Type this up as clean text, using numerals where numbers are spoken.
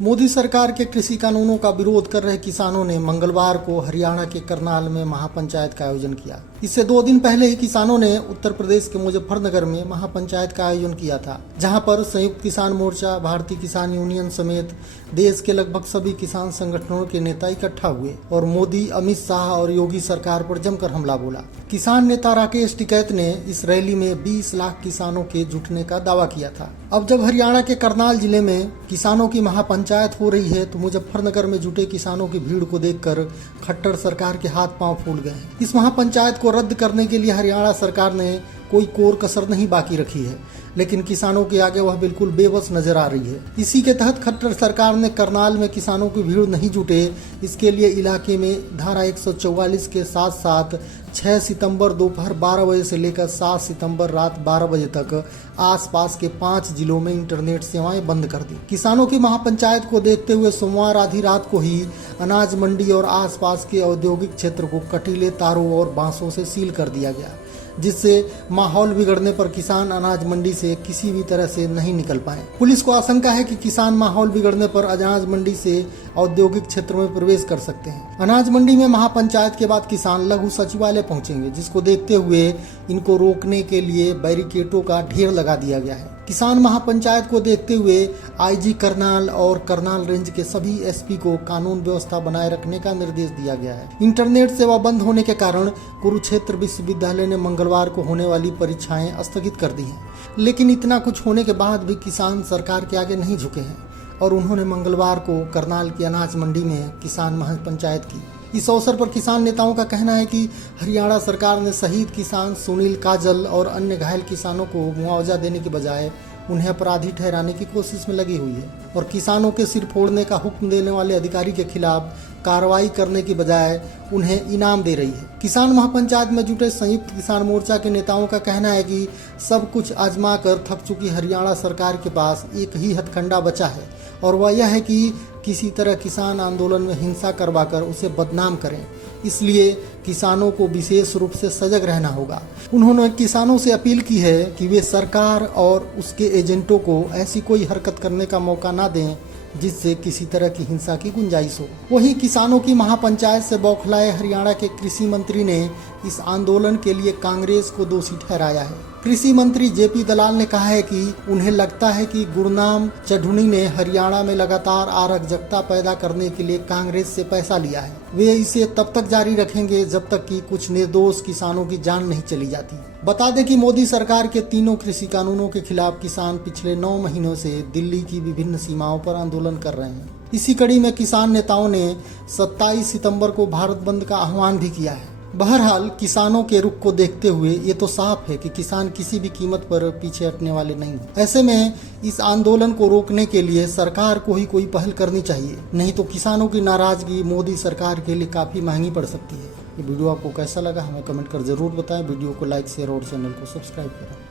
मोदी सरकार के कृषि कानूनों का विरोध कर रहे किसानों ने मंगलवार को हरियाणा के करनाल में महापंचायत का आयोजन किया। इससे 2 दिन पहले ही किसानों ने उत्तर प्रदेश के मुजफ्फरनगर में महापंचायत का आयोजन किया था, जहां पर संयुक्त किसान मोर्चा, भारतीय किसान यूनियन समेत देश के लगभग सभी किसान संगठनों के नेता इकट्ठा हुए और मोदी, अमित शाह और योगी सरकार पर जमकर हमला बोला। किसान नेता राकेश टिकैत ने इस रैली में 20 लाख किसानों के जुटने का दावा किया था। अब जब हरियाणा के करनाल जिले में किसानों की महापंचायत हो रही है तो मुजफ्फरनगर में जुटे किसानों की भीड़ को देखकर खट्टर सरकार के हाथ पांव फूल गए हैं। इस महापंचायत को रद्द करने के लिए हरियाणा सरकार ने कोई कोर कसर नहीं बाकी रखी है, लेकिन किसानों के आगे वह बिल्कुल बेबस नजर आ रही है। इसी के तहत खट्टर सरकार ने करनाल में किसानों की भीड़ नहीं जुटे, इसके लिए इलाके में धारा 144 के साथ साथ 6 सितंबर दोपहर 12 बजे से लेकर 7 सितंबर रात 12 बजे तक आसपास के 5 जिलों में इंटरनेट सेवाएं बंद कर दी। किसानों की महापंचायत को देखते हुए सोमवार आधी रात को ही अनाज मंडी और आसपास के औद्योगिक क्षेत्र को कटीले तारों और बांसों से सील कर दिया गया, जिससे माहौल बिगड़ने पर किसान अनाज मंडी से किसी भी तरह से नहीं निकल पाए। पुलिस को आशंका है कि किसान माहौल बिगड़ने पर अनाज मंडी से औद्योगिक क्षेत्र में प्रवेश कर सकते हैं। अनाज मंडी में महापंचायत के बाद किसान लघु सचिवालय पहुंचेंगे, जिसको देखते हुए इनको रोकने के लिए बैरिकेडों का ढेर लगा दिया गया है। किसान महापंचायत को देखते हुए आईजी करनाल और करनाल रेंज के सभी एसपी को कानून व्यवस्था बनाए रखने का निर्देश दिया गया है। इंटरनेट सेवा बंद होने के कारण कुरुक्षेत्र विश्वविद्यालय ने मंगलवार को होने वाली परीक्षाएं स्थगित कर दी हैं, लेकिन इतना कुछ होने के बाद भी किसान सरकार के आगे नहीं झुके हैं और उन्होंने मंगलवार को करनाल की अनाज मंडी में किसान महापंचायत की। इस अवसर पर किसान नेताओं का कहना है कि हरियाणा सरकार ने शहीद किसान सुनील काजल और अन्य घायल किसानों को मुआवजा देने के बजाय उन्हें अपराधी ठहराने की कोशिश में लगी हुई है और किसानों के सिर फोड़ने का हुक्म देने वाले अधिकारी के खिलाफ कार्रवाई करने की बजाय उन्हें इनाम दे रही है। किसान महापंचायत में जुटे संयुक्त किसान मोर्चा के नेताओं का कहना है कि सब कुछ आजमा कर थक चुकी हरियाणा सरकार के पास एक ही हथकंडा बचा है और वह यह है कि किसी तरह किसान आंदोलन में हिंसा करवाकर उसे बदनाम करें। इसलिए किसानों को विशेष रूप से सजग रहना होगा। उन्होंने किसानों से अपील की है कि वे सरकार और उसके एजेंटों को ऐसी कोई हरकत करने का मौका ना दें जिससे किसी तरह की हिंसा की गुंजाइश हो। वहीं किसानों की महापंचायत से बौखलाए हरियाणा के कृषि मंत्री ने इस आंदोलन के लिए कांग्रेस को दोषी ठहराया है। कृषि मंत्री जेपी दलाल ने कहा है कि उन्हें लगता है कि गुरनाम चढ़ूनी ने हरियाणा में लगातार अराजकता पैदा करने के लिए कांग्रेस से पैसा लिया है। वे इसे तब तक जारी रखेंगे जब तक कि कुछ निर्दोष किसानों की जान नहीं चली जाती। बता दें कि मोदी सरकार के तीनों कृषि कानूनों के खिलाफ किसान पिछले 9 महीनों से दिल्ली की विभिन्न सीमाओं पर आंदोलन कर रहे हैं। इसी कड़ी में किसान नेताओं ने 27 सितंबर को भारत बंद का आह्वान भी किया है। बहरहाल किसानों के रुख को देखते हुए ये तो साफ है कि किसान किसी भी कीमत पर पीछे हटने वाले नहीं हैं। ऐसे में इस आंदोलन को रोकने के लिए सरकार को ही कोई पहल करनी चाहिए, नहीं तो किसानों की नाराजगी मोदी सरकार के लिए काफी महंगी पड़ सकती है। ये वीडियो आपको कैसा लगा हमें कमेंट कर जरूर बताएं। वीडियो को लाइक, शेयर और चैनल को सब्सक्राइब करें।